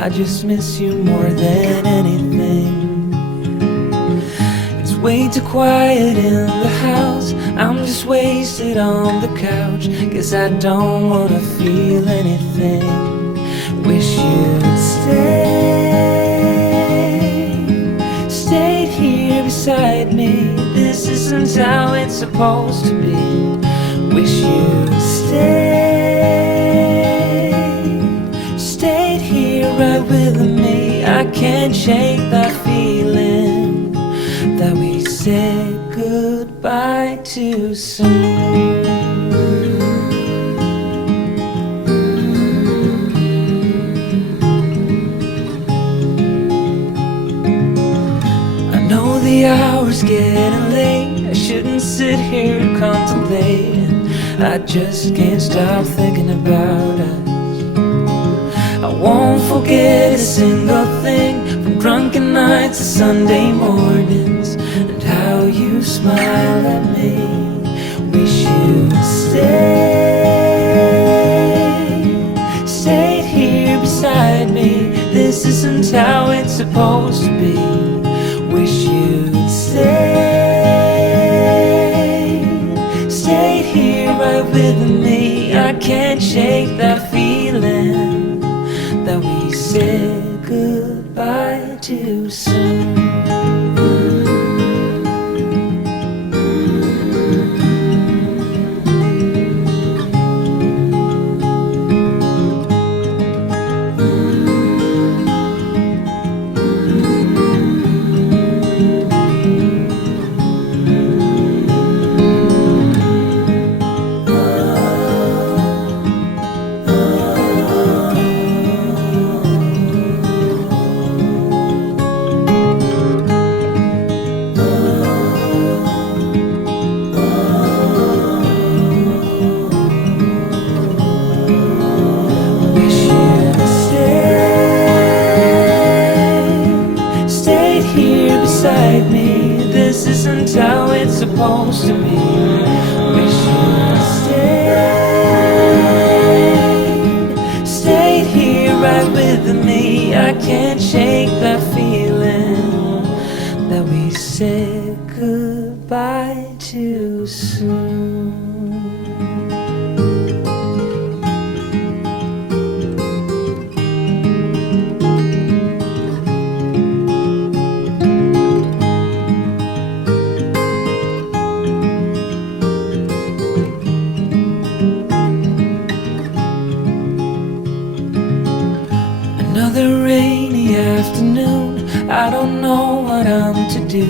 I just miss you more than anything. It's way too quiet in the house. I'm just wasted on the couch. Guess I don't wanna feel anything. Wish you'd stayed here beside me. This isn't how it's supposed to be. Wish you'd stayed here right with me. I can't shake that feeling that we said goodbye too soon. The hour's getting late. I shouldn't sit here contemplating. I just can't stop thinking about us. I won't forget a single thing, from drunken nights to Sunday mornings, and how you smile at me. Wish you'd stayed here beside me. This isn't how it's supposed to be. Wish you'd stayed here right with me. I can't shake that feeling that we said goodbye too soon. Beside me, this isn't how it's supposed to be. Wish you'd stayed here right with me. I can't shake that feeling that we said goodbye too soon. Another rainy afternoon, I don't know what I'm to do.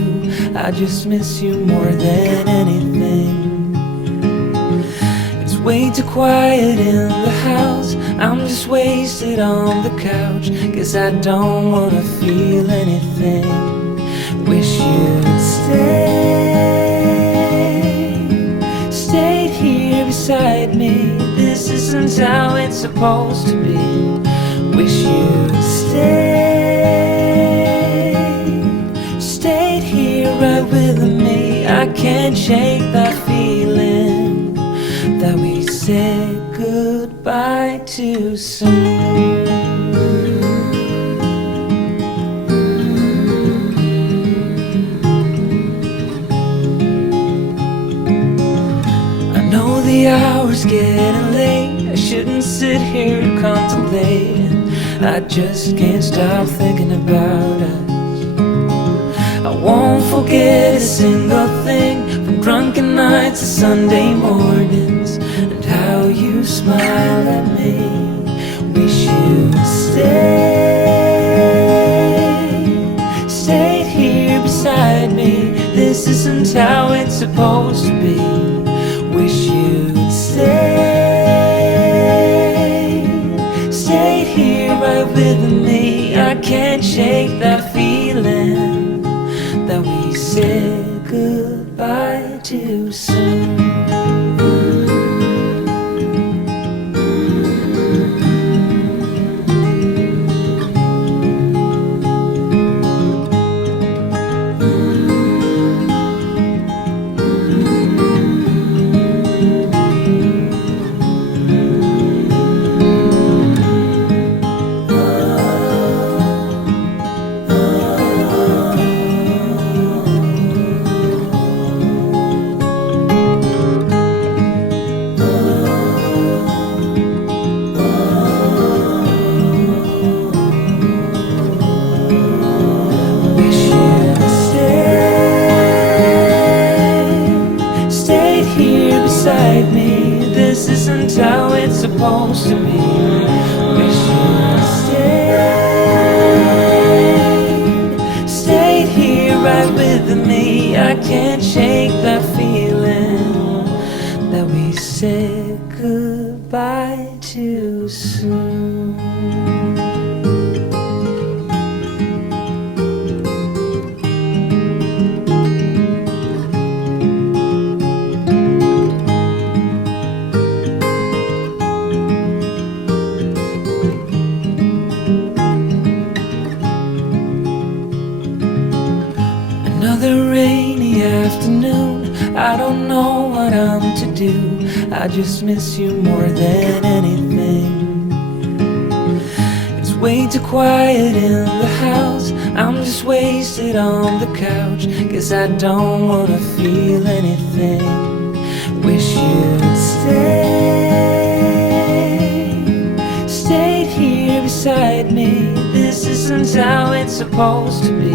I just miss you more than anything. It's way too quiet in the house. I'm just wasted on the couch. Guess I don't wanna feel anything. Wish you'd stayed here beside me. This isn't how it's supposed to be. Wish you'd stayed here right with me. I can't shake that feeling that we said goodbye too soon. I know the hour's getting late. I shouldn't sit here contemplating. I just can't stop thinking about us. I won't forget a single thing, from drunken nights to Sunday mornings, and how you smile at me. Wish you'd stayed here beside me. This isn't how it's supposed to be. Wish you'd stayed here right with me. I can't shake that feeling that we said goodbye too soon. supposed to be. Wish you'd stayed here right with me. I can't shake that feeling that we said goodbye too soon. Another rainy afternoon, I don't know what I'm to do. I just miss you more than anything. It's way too quiet in the house, I'm just wasted on the couch. Guess I don't wanna feel anything. Wish you'd stayed here beside me. This isn't how it's supposed to be.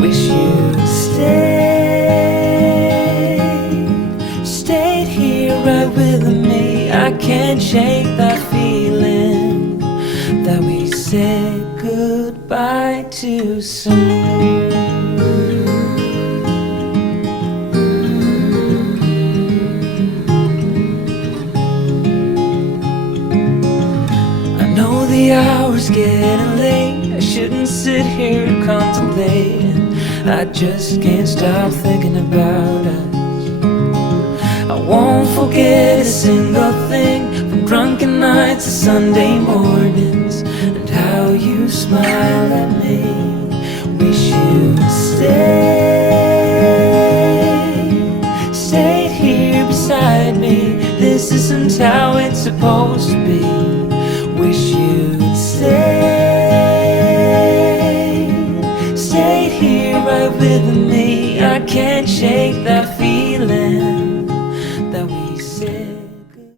Wish you'd stayed here right with me. I can't shake that feeling that we said goodbye too soon. I know the hour's getting late, I shouldn't sit here contemplating. I just can't stop thinking about us. I won't forget a single thing, from drunken nights to Sunday mornings, and how you smile at me. Wish you'd stayed here beside me. This isn't how it's supposed to be. Wish you'd stayed here right with me. I can't shake that